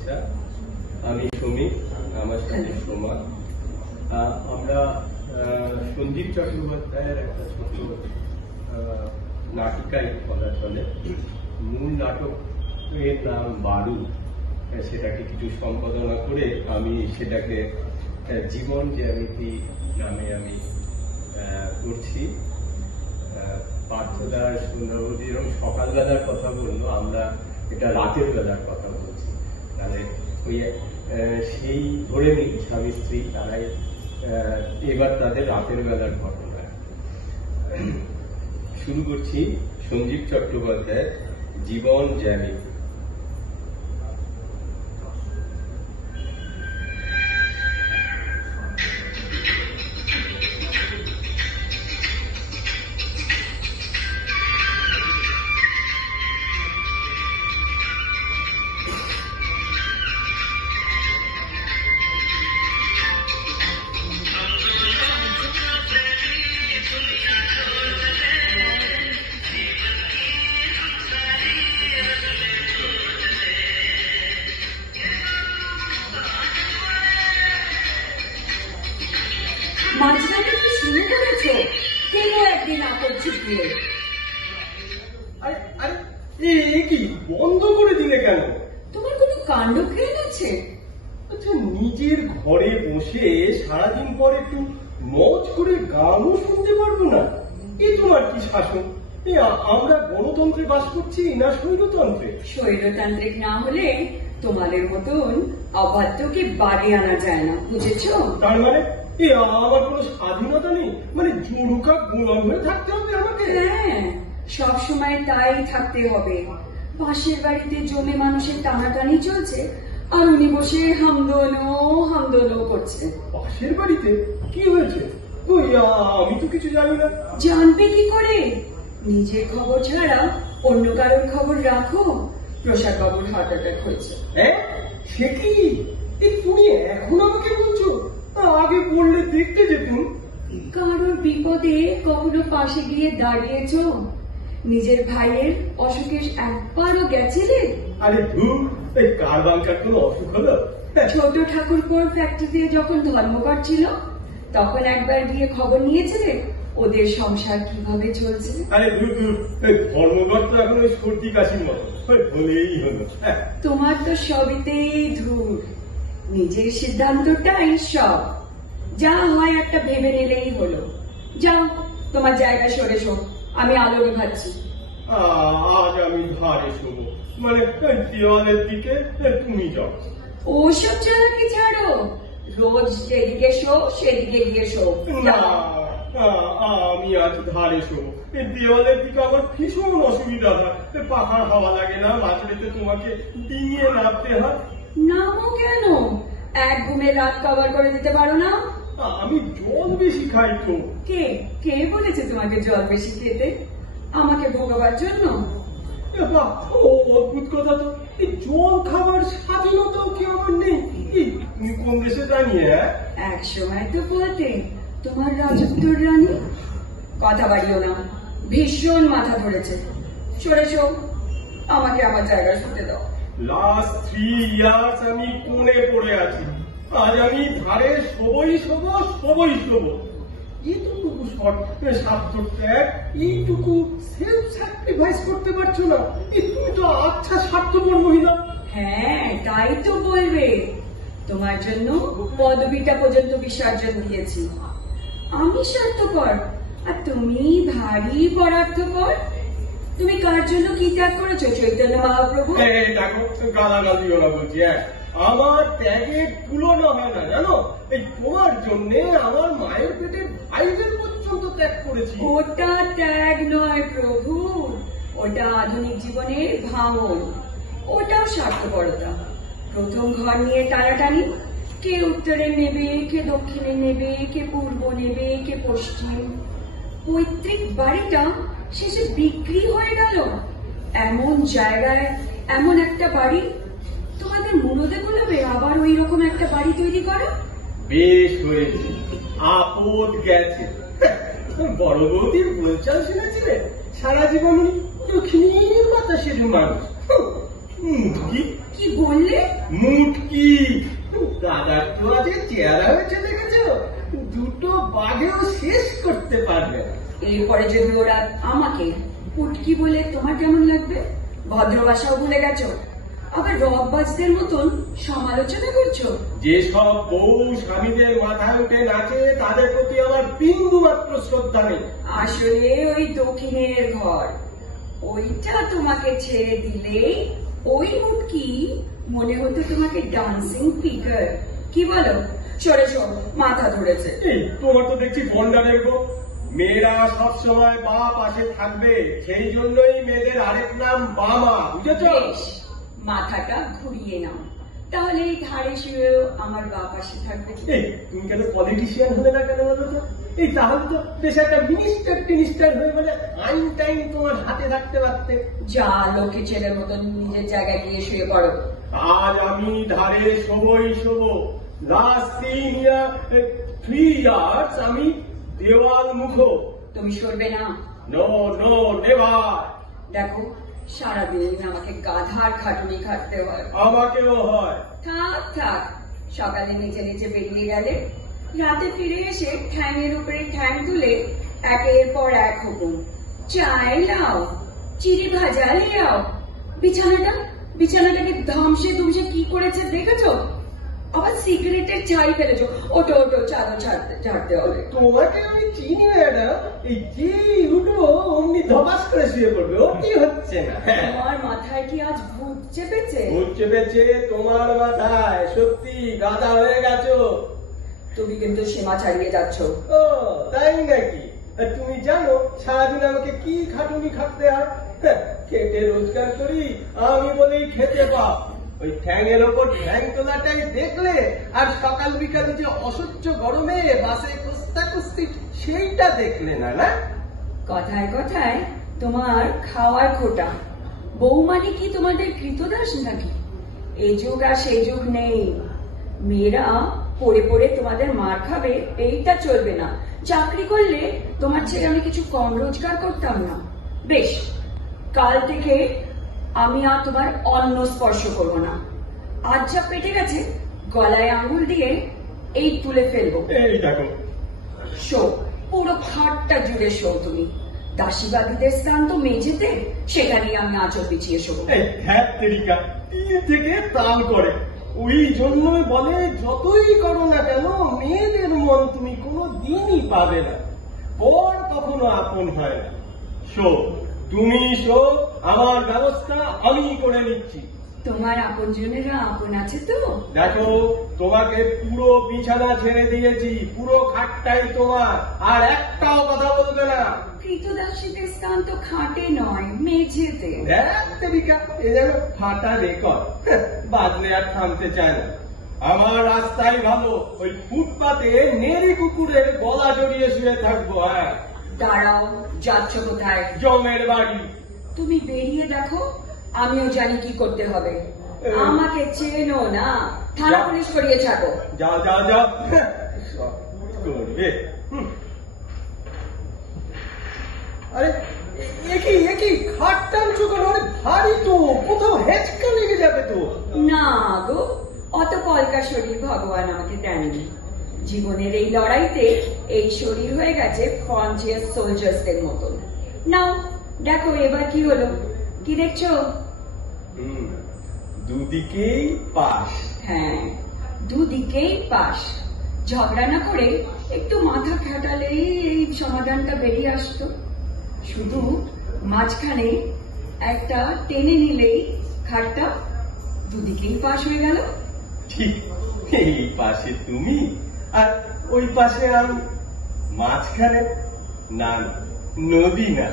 শুভেচ্ছা। আমি সমীর, আমার সাথে সোমা। আমরা সঞ্জীব চট্টোপাধ্যায়ের একটা ছোট নাটিকাই বলা চলে। মূল নাটকের নাম বারু, সেটাকে কিছু সম্পাদনা করে আমি সেটাকে জীবন জ্যামিতি নামে আমি করছি। পার্থদা, সন্ধ্যাবতী এরকম সকালবেলার কথা বললো, আমরা এটা রাতের বেলার কথা বলছি। তাহলে ওই সেই ধরে নিই স্বামী স্ত্রী তারাই এবার তাদের রাতের বেলার ঘটনা। শুরু করছি সঞ্জীব চট্টোপাধ্যায়ের জীবন জ্যামিতি। মাঝরাতে কি শুরু করেছো? কেন একদিন আপদ ছিটিয়ে? কি বন্ধ করে দিলে কেন? তোমার কোনো কাণ্ড খেয়ে গেছে? আচ্ছা, নিজের ঘরে বসে সারাদিন পর একটু মজ করে গানও শুনতে পারবো না? এ তোমার কি শাসন? আমরা গণতন্ত্রে বাস করছি না স্বৈরতন্ত্রে? স্বৈরতান্ত্রিক না হলে তোমাদের মতন অবাধ্যকে বাড়ি আনা যায় না, বুঝেছো? তার মানে আমার কোনো স্বাধীনতা নেই? মানে জোরুকা গোলাম হয়ে থাকতে হবে আমাকে? হ্যাঁ, সব সময় তাই থাকতে হবে। পাশের বাড়িতে জমে মানুষের টানাটানি চলছে আর উনি বসে হামদোলো করছে। পাশের বাড়িতে কি হয়েছে? আমি তো কিছু জানি না। জানবে কি করে? নিজের খবর ছাড়া অন্য কারোর খবর রাখো। প্রসাদ বাবুর হার্ট অ্যাটাক হয়েছে। হ্যাঁ, সে কি? তুমি এখন আমাকে বলছো? আগে বললে দেখতে যেতুম। কারোর বিপদে কখনো পাশে গিয়ে দাঁড়িয়েছ? নিজের ভাইয়ের অসুখে একবারও গেছিলে? আরে ধুর, কার বাঙ্কার কোনো অসুখ হলো? ছোট ঠাকুরপুর ফ্যাক্টরিতে যখন ধর্মঘট ছিল তখন একবার গিয়ে খবর নিয়েছিলে ওদের সংসার কিভাবে চলছে? আরে ধুর, ধর্মঘট তো এখন ওই সর্দি কাশির মতো, বলেই হলো। তোমার তো সবিতেই ধুর। নিজের সিদ্ধান্তটাই সব, যা হয় একটা ভেবে নিলেই হলো। যাও, তোমার জায়গায় সরে শো, আমি আলো নিভাচ্ছি। আজ আমি ধারে শোবো, মানে দেওয়ালের দিকে তুমি যাও। ওসব চালাকি ছাড়ো, রোজ যেদিকে শো সেদিকে গিয়ে শো। আমি আজ ধারে শোবো। দেওয়ালের দিকে আমার ভীষণ অসুবিধা হয়, পাখার হাওয়া লাগে না, মাঝরাতে তোমাকে ডিঙিয়ে নামতে হয়। নামো কেন? এক ঘুমে রাত কভার করে দিতে পারো না? আমি জল বেশি খাই তো। কে কে বলেছে তোমাকে জল বেশি খেতে? আমাকে ভোগাবার জন্য? অদ্ভুত কথা তো। জল খাবার স্বাধীনতাও কি আমার নেই? তুমি কোন দেশে জানিয়ে? এক সময় তো বলতে তোমার রাজত্বর রানী। কথা বাড়িও না, ভীষণ মাথা ধরেছে। সরে শো, আমাকে আমার জায়গায় শুতে দাও। লাস্ট 3 ইয়ার্স আমি কোণে পড়ে আছি, আজ আমি ধারে শোবই শোবো। এইটুকু স্বার্থ ত্যাগ, এইটুকু সেলফ স্যাক্রিফাইস করতে পারছো না? তুমি তো আচ্ছা স্বার্থপর মহিলা। হ্যাঁ, তাই তো বলবে। তোমার জন্য পদবিটা পর্যন্ত বিসর্জন দিয়েছি। আমি স্বার্থপর আর তুমি ভারী পরার্থপর। তুমি কার জন্য কি ত্যাগ করেছো চৈতন্য মহাপ্রভু? দেখো, গালাগালিও না বলছি। আমার ত্যাগের তুলনা হয় না, জানো? এই তোমার জন্য আমার মায়ের পেটের ভাইদের পর্যন্ত ত্যাগ করেছি। ওটা ত্যাগ নয় প্রভু, ওটা আধুনিক জীবনের ভাঙন। ওটাও স্বার্থপরতা। প্রথম ঘর নিয়ে টানাটানি, কে উত্তরে নেবে, কে দক্ষিণে নেবে, কে পূর্ব নেবে, কে পশ্চিম। পৈতৃক বাড়িটা শেষে বিক্রি হয়ে গেল। এমন জায়গায় এমন একটা বাড়ি, তোমাদের মনোদে বলবে আবার ওই রকম একটা বাড়ি তৈরি করা? বেশ হয়েছে, আপদ গেছে। বড় বৌদির বলচাল শুনেছিলে? সারা জীবন দক্ষিণের বাতাসের মানুষ। মুটকি? কি বললে? মুটকি দাদার তো আজকে চেহারা হয়েছে দেখেছো, দুটো বাঘেও শেষ করতে পারবে না। এরপরে যদি ওরা আমাকে পুটকি বলে তোমার কেমন লাগবে? ভদ্র ভাষাও ভুলে গেছো, আবার রববাজদের মতন সমালোচনা করছো। যেসব বউ স্বামীদের মাথায় উঠে নাচে তাদের প্রতি আমার বিন্দু মাত্র শ্রদ্ধা নেই। আসলে ওই দক্ষিণের ঘর, ওইটা তোমাকে ছেড়ে দিলেই ওই মুটকি মনে হতো তোমাকে ডান্সিং ফিগার। কি বলো? সরে সর, মাথা ধরেছে। এই তোমার তো দেখছি বন্ডারের গো। মেয়েরা সবসময় বা পাশে থাকবে, সেই জন্যই মেয়েদের আরেক নাম বামা, বুঝেছ? বেশ, মাথাটা ঘুরিয়ে নাও, তাহলে এই ঘাড়ে শুয়েও আমার বা পাশে থাকবে। এই তুমি কেন পলিটিশিয়ান হলে না কেন বলো তো? এই তাহলে তো বেশ একটা মিনিস্টার হয়ে বলে আইন টাইম তোমার হাতে রাখতে পারতে। যা লক্ষ্মী ছেলের মতন নিজের জায়গায় গিয়ে শুয়ে পড়ো। আজ আমি ধারে শোবো। লাস্ট 3 ইয়ার্স আমি দেওয়াল মুখো। তুমি সরবে না? No never. দেখো, সারাদিন আমাকে গাধার খাটুনি খাটতে হয়। আমাকেও হয়। থাক, সকালে নিচে নিচে বেরিয়ে গেলে রাতে ফিরে এসে ঠ্যাংয়ের উপরে ঠ্যাং তুলে একের পর এক হুকুম, চাই লাও, চিড়ি ভাজা লিয়াও। বিছানাটাকে ধামসে ধুমসে কি করেছে দেখেছো? আবার সিগারেটের ছাই ফেলেছো। ওটো চাদর ঝাড়তে হবে। তোমাকে আমি চিনি না ম্যাডাম, এই যে উঠবো অমনি ধবাস করে শুয়ে পড়বে, ও কি হচ্ছে না। তোমার মাথায় কি আজ ভূত চেপেছে? ভূত চেপেছে তোমার মাথায়, সত্যি গাধা হয়ে গেছো। তুমি কিন্তু সীমা ছাড়িয়ে যাচ্ছ। ও তাই নাকি? তুমি জানো সারাদিন আমাকে কি খাটুনি খাটতে হয়? খেটে রোজগার করি আমি বলেই খেতে পাও। ওই ঠ্যাংয়ের ওপর ঠ্যাং তোলাটাই দেখলে, আর সকাল বিকালে যে অসহ্য গরমে বাসে কুস্তি সেইটা দেখলে না? না, কথায় তোমার খাওয়ার খোটা। বউ মানে কি তোমাদের কৃতদাস নাকি? এই যুগ আর সেই যুগ নেই। মেয়েরা পড়ে তোমাদের মার খাবে, এইটা চলবে না। চাকরি করলে তোমার ছেলে আমি কিছু কম রোজগার করতাম না। বেশ, কাল থেকে আমি আর তোমার অন্ন স্পর্শ করবো না। আজ যা পেটে গেছে গলায় আঙুল দিয়ে এই তুলে ফেলবো। এই দেখো, শো, পুরো খাটটা জুড়ে শো তুমি। দাসীবাদীদের স্থান তো মেঝেতে, সেখানেই আমি আঁচল বিছিয়ে শোবো। এই হ্যাঁ তেরিকা, থেকে তাল করে। ওই জন্যই বলে যতই করো না কেন মেয়েদের মন তুমি কোনো দিনই পাবে না, পর কখনো আপন হয় না। তুমি আমার ব্যবস্থা আমি করে নিচ্ছি। তোমার আপনজনেরা আপন আছে তো? দেখো, তোমাকে পুরো বিছানা ছেড়ে দিয়েছি, পুরো খাটটাই তোমার, আর একটাও কথা বলবে না। কৃতদাসীদের স্থান তো খাটে নয়, মেঝেতে। এ যেন ফাটা রেকর্ড, বাদলে আর থামতে চায় না। আমার রাস্তাই ভালো, ওই ফুটপাতে নেড়ি কুকুরের গলা জড়িয়ে শুয়ে থাকবো। হ্যাঁ, দাঁড়াও, যাচ্ছ কোথায়? জমের বাড়ি। তুমি বেরিয়ে দেখো, আমিও জানি কি করতে হবে। আমাকে চেনো না, থানা পুলিশ করিয়ে ছাড়ো। যাও করবে। আরে একই খাট টানছো কেন? অনেক ভারী তো, কোথাও হেঁচকা লেগে যাবে তো। না গো, অত কলকা শরীর ভগবান আমাকে দেননি। জীবনের এই লড়াইতে এই শরীর হয়ে গেছে ফ্রন্টিয়ার সোলজার্সদের মতন। নাও দেখো এবার কি হলো। কি দেখছো? দুদিকেই পাশ। হ্যাঁ, দুদিকেই পাশ। ঝগড়া না করে একটু মাথা খাটালেই এই সমাধানটা বেরিয়ে আসতো। শুধু মাঝখানে একটা টেনে নিলেই খাটটা দুদিকেই পাশ হয়ে গেল। ঠিক, এই পাশে তুমি আর ওই পাশে আমি, মাঝখানে না নদী না,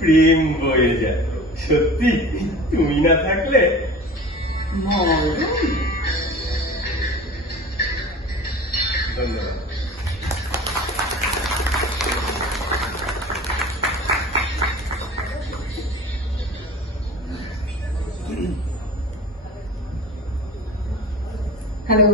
প্রেম বয়ে যায়। সত্যি তুমি না থাকলে ধন্যবাদ। হ্যালো।